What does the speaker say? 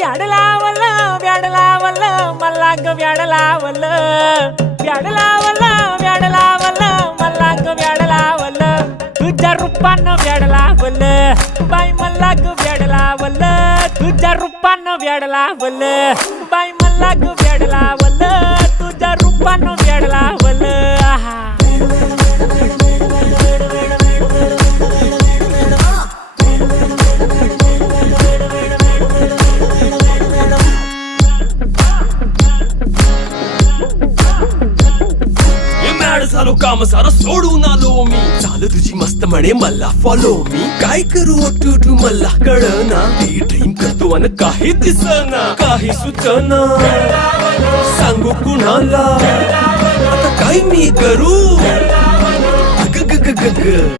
व्याड लावलं व्याड लावलं मला ग व्याड लावलं व्याड लावलं व्याड लावलं मला ग व्याड लावलं तुझ्या रूपानं व्याड लावलं बाई मला ग व्याड लावलं तुझ्या रूपानं व्याड लावलं बाई मला ग व्याड लावलं तुझ्या रूपानं व्याड लावलं आहा झालो काम सारं सोडून आलो मी चाल तुझी मस्त म्हणे मला फॉलो मी काय करू टू मला कळना ती ड्रीम करतो आणि काही दिसना काही सुचना सांगू कुणाला आता काय मी करू ग ग ग ग ग